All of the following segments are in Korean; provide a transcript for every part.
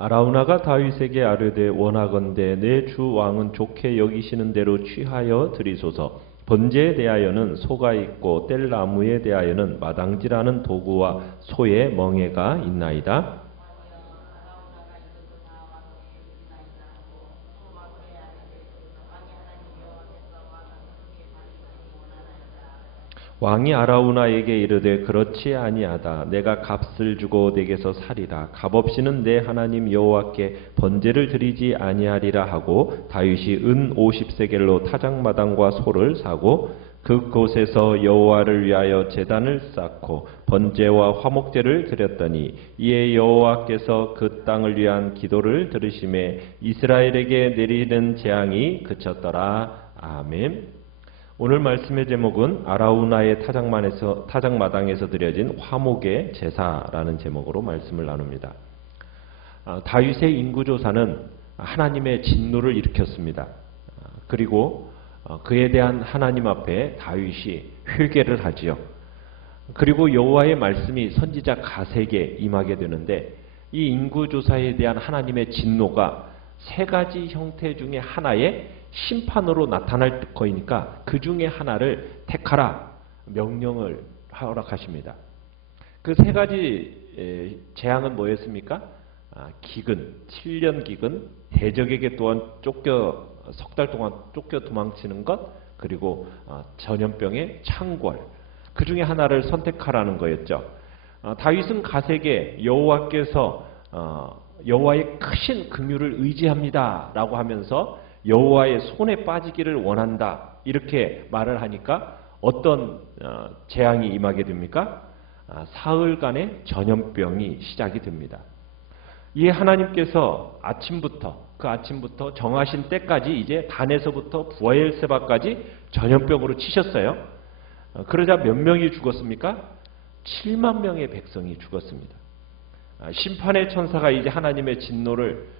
아라우나가 다윗에게 아뢰되 원하건대 내 주 왕은 좋게 여기시는 대로 취하여 드리소서. 번제에 대하여는 소가 있고 뗄 나무에 대하여는 마당질하는 도구와 소의 멍에가 있나이다. 왕이 아라우나에게 이르되 그렇지 아니하다. 내가 값을 주고 내게서 사리라. 값 없이는 내 하나님 여호와께 번제를 드리지 아니하리라 하고 다윗이 은 50세겔로 타작마당과 소를 사고 그곳에서 여호와를 위하여 제단을 쌓고 번제와 화목제를 드렸더니 이에 여호와께서 그 땅을 위한 기도를 들으심에 이스라엘에게 내리는 재앙이 그쳤더라. 아멘. 오늘 말씀의 제목은 아라우나의 타작마당에서 드려진 화목의 제사라는 제목으로 말씀을 나눕니다. 다윗의 인구조사는 하나님의 진노를 일으켰습니다. 그리고 그에 대한 하나님 앞에 다윗이 회개를 하지요. 그리고 여호와의 말씀이 선지자 가세에게 임하게 되는데 이 인구조사에 대한 하나님의 진노가 세 가지 형태 중에 하나의 심판으로 나타날 거니까 그 중에 하나를 택하라 명령을 허락하십니다. 그 세 가지 재앙은 뭐였습니까? 기근, 7년 기근, 대적에게 또한 석 달 동안 쫓겨 도망치는 것, 그리고 전염병의 창궐, 그 중에 하나를 선택하라는 거였죠. 다윗은 가세에게 여호와께서 여호와의 크신 긍휼을 의지합니다 라고 하면서 여호와의 손에 빠지기를 원한다 이렇게 말을 하니까 어떤 재앙이 임하게 됩니까? 사흘간의 전염병이 시작이 됩니다. 이에 하나님께서 아침부터 정하신 때까지 이제 단에서부터 부엘세바까지 전염병으로 치셨어요. 그러자 몇 명이 죽었습니까? 7만 명의 백성이 죽었습니다. 심판의 천사가 이제 하나님의 진노를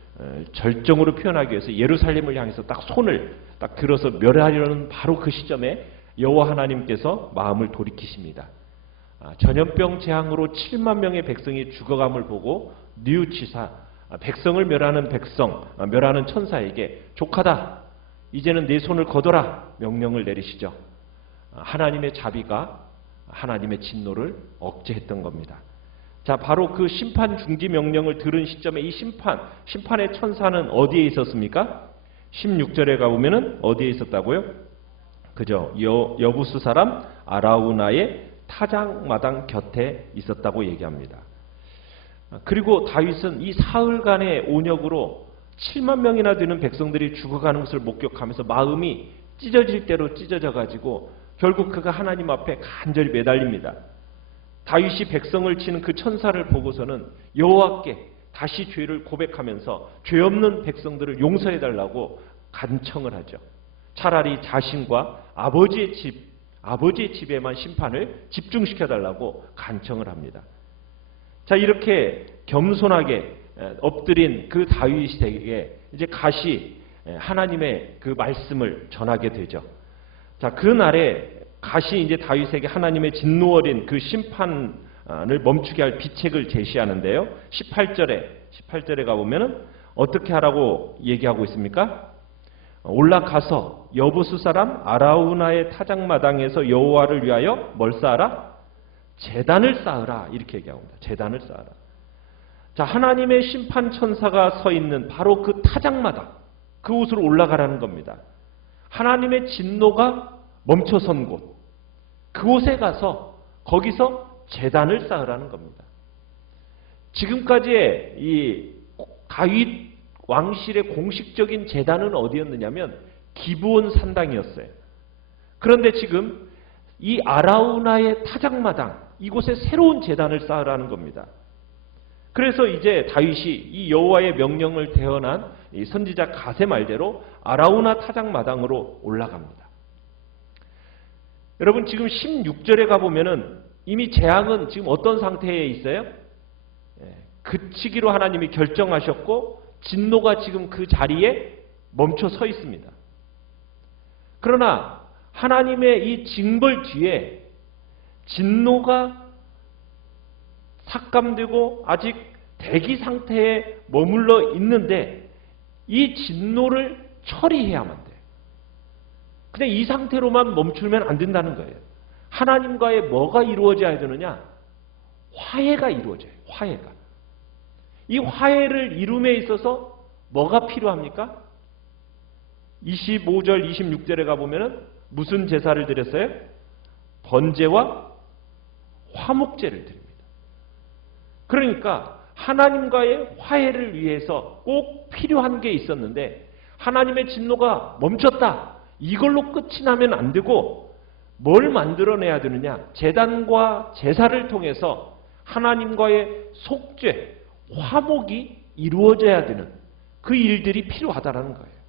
절정으로 표현하기 위해서 예루살렘을 향해서 딱 손을 딱 들어서 멸하려는 바로 그 시점에 여호와 하나님께서 마음을 돌이키십니다. 전염병 재앙으로 7만 명의 백성이 죽어감을 보고 뉘우치사 백성을 멸하는 천사에게 족하다. 이제는 내 손을 거둬라 명령을 내리시죠. 하나님의 자비가 하나님의 진노를 억제했던 겁니다. 자, 바로 그 심판 중지 명령을 들은 시점에 이 심판의 천사는 어디에 있었습니까? 16절에 가보면은 어디에 있었다고요? 그죠? 여부스 사람 아라우나의 타작마당 곁에 있었다고 얘기합니다. 그리고 다윗은 이 사흘간의 온역으로 7만 명이나 되는 백성들이 죽어가는 것을 목격하면서 마음이 찢어질 대로 찢어져 가지고 결국 그가 하나님 앞에 간절히 매달립니다. 다윗이 백성을 치는 그 천사를 보고서는 여호와께 다시 죄를 고백하면서 죄 없는 백성들을 용서해달라고 간청을 하죠. 차라리 자신과 아버지의 집에만 심판을 집중시켜달라고 간청을 합니다. 자, 이렇게 겸손하게 엎드린 그 다윗에게 이제 가시 하나님의 그 말씀을 전하게 되죠. 자, 그 날에 가시 이제 다윗에게 하나님의 진노 어린 그 심판을 멈추게 할 비책을 제시하는데요. 18절에 가보면은 어떻게 하라고 얘기하고 있습니까? 올라가서 여부스 사람 아라우나의 타작마당에서 여호와를 위하여 뭘 쌓아라? 제단을 쌓으라 이렇게 얘기합니다. 제단을 쌓아라. 자, 하나님의 심판 천사가 서 있는 바로 그 타작마당 그곳으로 올라가라는 겁니다. 하나님의 진노가 멈춰선 곳 그곳에 가서 거기서 제단을 쌓으라는 겁니다. 지금까지의 이 다윗 왕실의 공식적인 제단은 어디였느냐면 기브온 산당이었어요. 그런데 지금 이 아라우나의 타작마당 이곳에 새로운 제단을 쌓으라는 겁니다. 그래서 이제 다윗이 이 여호와의 명령을 대언한 이 선지자 가세 말대로 아라우나 타작마당으로 올라갑니다. 여러분 지금 16절에 가보면은 이미 재앙은 지금 어떤 상태에 있어요? 그치기로 하나님이 결정하셨고 진노가 지금 그 자리에 멈춰 서 있습니다. 그러나 하나님의 이 징벌 뒤에 진노가 삭감되고 아직 대기 상태에 머물러 있는데 이 진노를 처리해야만 돼요. 그냥 이 상태로만 멈추면 안 된다는 거예요. 하나님과의 뭐가 이루어져야 되느냐? 화해가 이루어져요. 화해가. 이 화해를 이룸에 있어서 뭐가 필요합니까? 25절, 26절에 가보면 무슨 제사를 드렸어요? 번제와 화목제를 드립니다. 그러니까 하나님과의 화해를 위해서 꼭 필요한 게 있었는데 하나님의 진노가 멈췄다. 이걸로 끝이 나면 안 되고 뭘 만들어내야 되느냐? 제단과 제사를 통해서 하나님과의 속죄, 화목이 이루어져야 되는 그 일들이 필요하다는 거예요.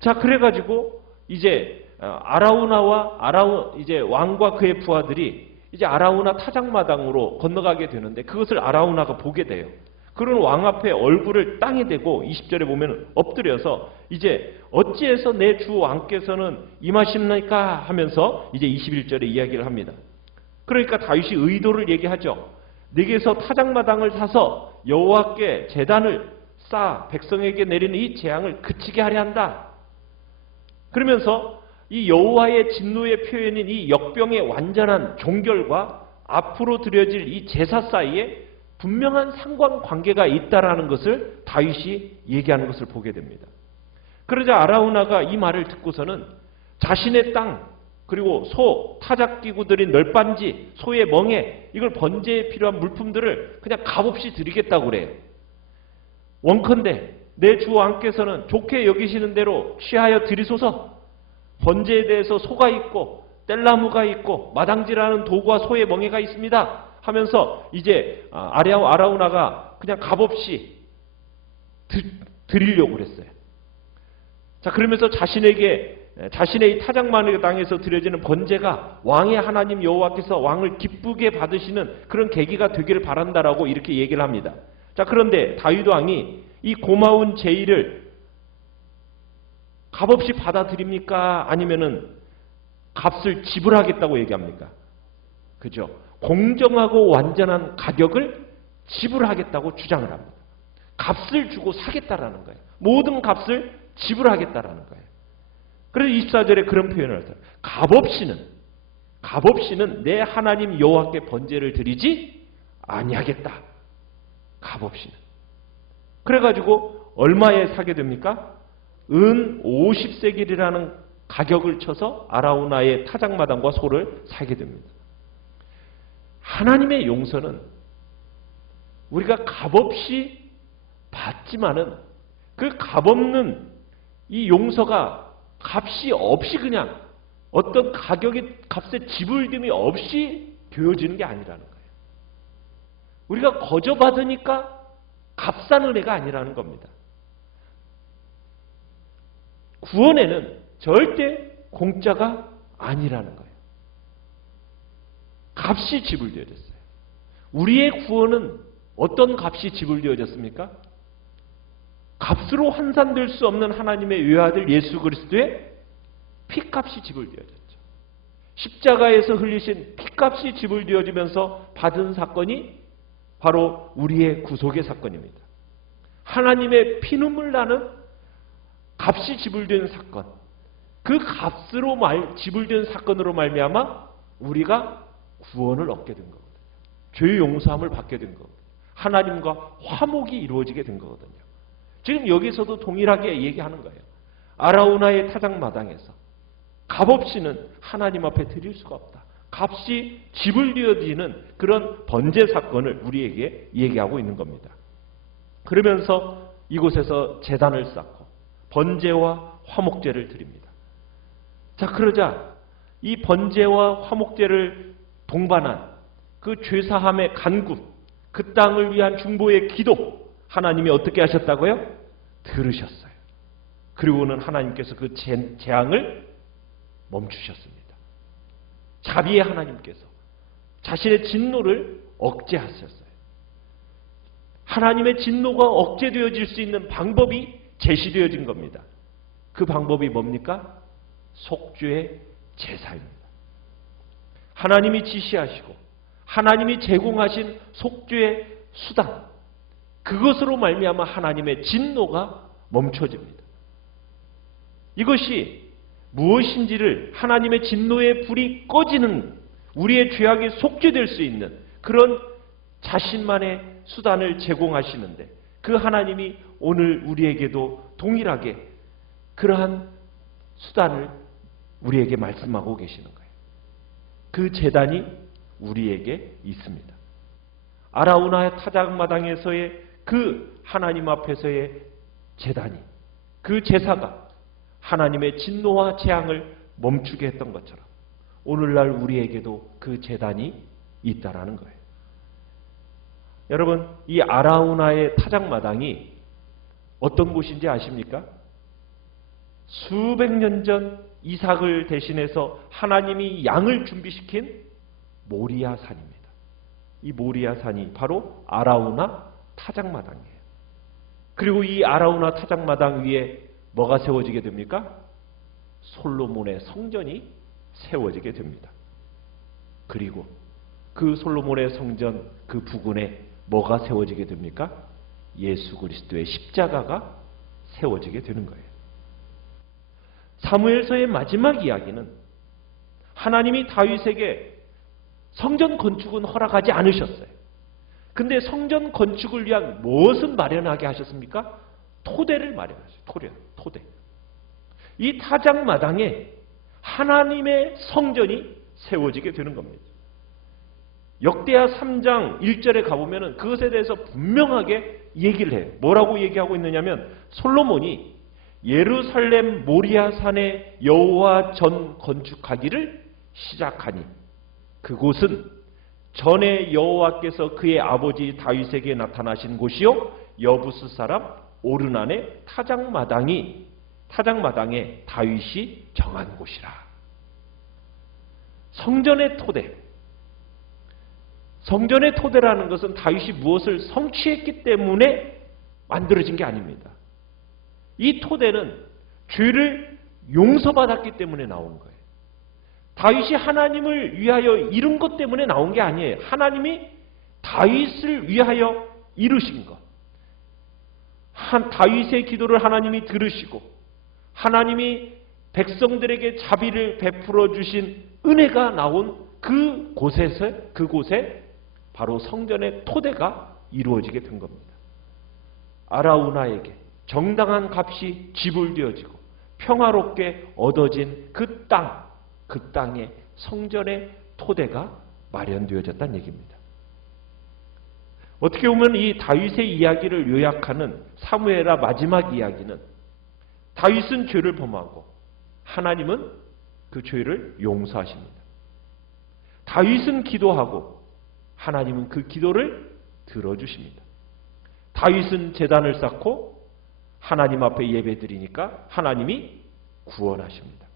자, 그래가지고 이제 이제 왕과 그의 부하들이 이제 아라우나 타작마당으로 건너가게 되는데 그것을 아라우나가 보게 돼요. 그런 왕 앞에 얼굴을 땅에 대고 20절에 보면 엎드려서 이제 어찌해서 내 주 왕께서는 임하십니까 하면서 이제 21절에 이야기를 합니다. 그러니까 다윗이 의도를 얘기하죠. 네게서 타작마당을 사서 여호와께 제단을 쌓아 백성에게 내리는 이 재앙을 그치게 하려 한다. 그러면서 이 여호와의 진노의 표현인 이 역병의 완전한 종결과 앞으로 드려질 이 제사 사이에 분명한 상관관계가 있다라는 것을 다윗이 얘기하는 것을 보게 됩니다. 그러자 아라우나가 이 말을 듣고서는 자신의 땅 그리고 소, 타작기구들인 널빤지, 소의 멍에 이걸 번제에 필요한 물품들을 그냥 값없이 드리겠다고 그래요. 원컨대 내 주 왕께서는 좋게 여기시는 대로 취하여 드리소서. 번제에 대해서 소가 있고 뗄나무가 있고 마당질하는 도구와 소의 멍에가 있습니다 하면서 이제 아라우나가 그냥 값없이 드리려고 그랬어요. 자, 그러면서 자신의 이 타작마당에서 드려지는 번제가 왕의 하나님 여호와께서 왕을 기쁘게 받으시는 그런 계기가 되기를 바란다라고 이렇게 얘기를 합니다. 자, 그런데 다윗 왕이 이 고마운 제의를 값없이 받아들입니까? 아니면은 값을 지불하겠다고 얘기합니까? 그죠? 공정하고 완전한 가격을 지불하겠다고 주장을 합니다. 값을 주고 사겠다라는 거예요. 모든 값을 지불하겠다라는 거예요. 그래서 24절에 그런 표현을 하죠. 값없이는 내 하나님 여호와께 번제를 드리지 아니하겠다. 값없이는. 그래가지고 얼마에 사게 됩니까? 은 50세겔이라는 가격을 쳐서 아라우나의 타작마당과 소를 사게 됩니다. 하나님의 용서는 우리가 값없이 받지만은 그 값없는 이 용서가 값이 없이 그냥 어떤 값의 지불됨이 없이 되어지는 게 아니라는 거예요. 우리가 거저 받으니까 값싼 은혜가 아니라는 겁니다. 구원에는 절대 공짜가 아니라는 거예요. 값이 지불되어졌어요. 우리의 구원은 어떤 값이 지불되어졌습니까? 값으로 환산될 수 없는 하나님의 외아들 예수 그리스도의 피값이 지불되어졌죠. 십자가에서 흘리신 피값이 지불되어지면서 받은 사건이 바로 우리의 구속의 사건입니다. 하나님의 피눈물 나는 값이 지불된 사건, 그 값으로 지불된 사건으로 말미암아 우리가 구원을 얻게 된 거거든요. 죄의 용서함을 받게 된 거거든요. 하나님과 화목이 이루어지게 된 거거든요. 지금 여기서도 동일하게 얘기하는 거예요. 아라우나의 타작마당에서 값없이는 하나님 앞에 드릴 수가 없다. 값이 지불되어지는 그런 번제 사건을 우리에게 얘기하고 있는 겁니다. 그러면서 이곳에서 제단을 쌓고 번제와 화목제를 드립니다. 자, 그러자 이 번제와 화목제를 동반한 그 죄사함의 간구, 그 땅을 위한 중보의 기도, 하나님이 어떻게 하셨다고요? 들으셨어요. 그리고는 하나님께서 그 재앙을 멈추셨습니다. 자비의 하나님께서 자신의 진노를 억제하셨어요. 하나님의 진노가 억제되어질 수 있는 방법이 제시되어진 겁니다. 그 방법이 뭡니까? 속죄의 제사입니다. 하나님이 지시하시고 하나님이 제공하신 속죄의 수단, 그것으로 말미암아 하나님의 진노가 멈춰집니다. 이것이 무엇인지를 하나님의 진노의 불이 꺼지는, 우리의 죄악이 속죄될 수 있는 그런 자신만의 수단을 제공하시는데, 그 하나님이 오늘 우리에게도 동일하게 그러한 수단을 우리에게 말씀하고 계시는 거예요. 그 제단이 우리에게 있습니다. 아라우나 타작마당에서의 그 하나님 앞에서의 제단이, 그 제사가 하나님의 진노와 재앙을 멈추게 했던 것처럼 오늘날 우리에게도 그 제단이 있다라는 거예요. 여러분, 이 아라우나의 타작마당이 어떤 곳인지 아십니까? 수백 년 전 이삭을 대신해서 하나님이 양을 준비시킨 모리아 산입니다. 이 모리아 산이 바로 아라우나 타작마당이에요. 그리고 이 아라우나 타작마당 위에 뭐가 세워지게 됩니까? 솔로몬의 성전이 세워지게 됩니다. 그리고 그 솔로몬의 성전 그 부근에 뭐가 세워지게 됩니까? 예수 그리스도의 십자가가 세워지게 되는 거예요. 사무엘서의 마지막 이야기는 하나님이 다윗에게 성전 건축은 허락하지 않으셨어요. 근데 성전 건축을 위한 무엇을 마련하게 하셨습니까? 토대를 마련하셨어요. 토대. 이 타작마당에 하나님의 성전이 세워지게 되는 겁니다. 역대하 3장 1절에 가보면 그것에 대해서 분명하게 얘기를 해요. 뭐라고 얘기하고 있느냐면, 솔로몬이 예루살렘 모리아 산에 여호와 전 건축하기를 시작하니 그곳은 전에 여호와께서 그의 아버지 다윗에게 나타나신 곳이요 여부스 사람 오르난의 타작마당에 다윗이 정한 곳이라. 성전의 토대. 성전의 토대라는 것은 다윗이 무엇을 성취했기 때문에 만들어진 게 아닙니다. 이 토대는 죄를 용서받았기 때문에 나온 거예요. 다윗이 하나님을 위하여 이룬 것 때문에 나온 게 아니에요. 하나님이 다윗을 위하여 이루신 것. 다윗의 기도를 하나님이 들으시고 하나님이 백성들에게 자비를 베풀어 주신 은혜가 나온 그곳에 바로 성전의 토대가 이루어지게 된 겁니다. 아라우나에게 정당한 값이 지불되어지고 평화롭게 얻어진 그 땅에 성전의 토대가 마련되어졌다는 얘기입니다. 어떻게 보면 이 다윗의 이야기를 요약하는 사무엘하 마지막 이야기는, 다윗은 죄를 범하고 하나님은 그 죄를 용서하십니다. 다윗은 기도하고 하나님은 그 기도를 들어주십니다. 다윗은 제단을 쌓고 하나님 앞에 예배드리니까 하나님이 구원하십니다.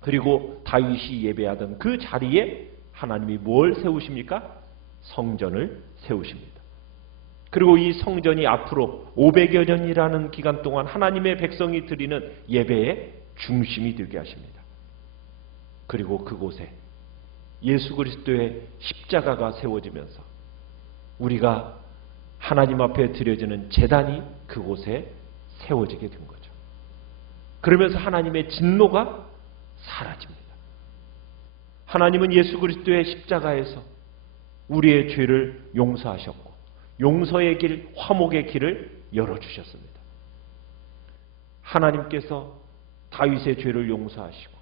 그리고 다윗이 예배하던 그 자리에 하나님이 뭘 세우십니까? 성전을 세우십니다. 그리고 이 성전이 앞으로 500여 년이라는 기간 동안 하나님의 백성이 드리는 예배의 중심이 되게 하십니다. 그리고 그곳에 예수 그리스도의 십자가가 세워지면서 우리가 하나님 앞에 드려지는 제단이 그곳에 세워지게 된 거죠. 그러면서 하나님의 진노가 사라집니다. 하나님은 예수 그리스도의 십자가에서 우리의 죄를 용서하셨고 용서의 길, 화목의 길을 열어주셨습니다. 하나님께서 다윗의 죄를 용서하시고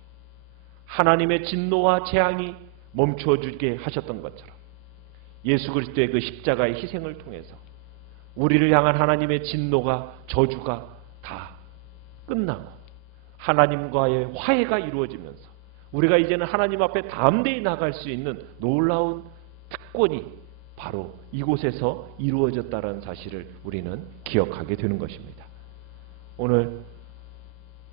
하나님의 진노와 재앙이 멈춰주게 하셨던 것처럼 예수 그리스도의 그 십자가의 희생을 통해서 우리를 향한 하나님의 진노가, 저주가 다 끝나고 하나님과의 화해가 이루어지면서 우리가 이제는 하나님 앞에 담대히 나갈 수 있는 놀라운 특권이 바로 이곳에서 이루어졌다는 사실을 우리는 기억하게 되는 것입니다. 오늘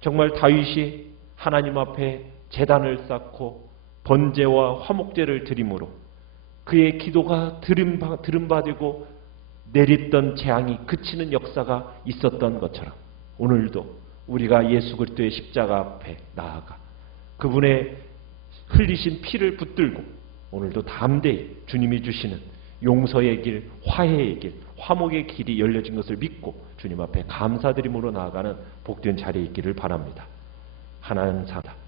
정말 다윗이 하나님 앞에 제단을 쌓고 번제와 화목제를 드림으로 그의 기도가 들음받고 내렸던 재앙이 그치는 역사가 있었던 것처럼 오늘도 우리가 예수 그리스도의 십자가 앞에 나아가 그분의 흘리신 피를 붙들고 오늘도 담대히 주님이 주시는 용서의 길, 화해의 길, 화목의 길이 열려진 것을 믿고 주님 앞에 감사드림으로 나아가는 복된 자리에 있기를 바랍니다. 하나님 사다.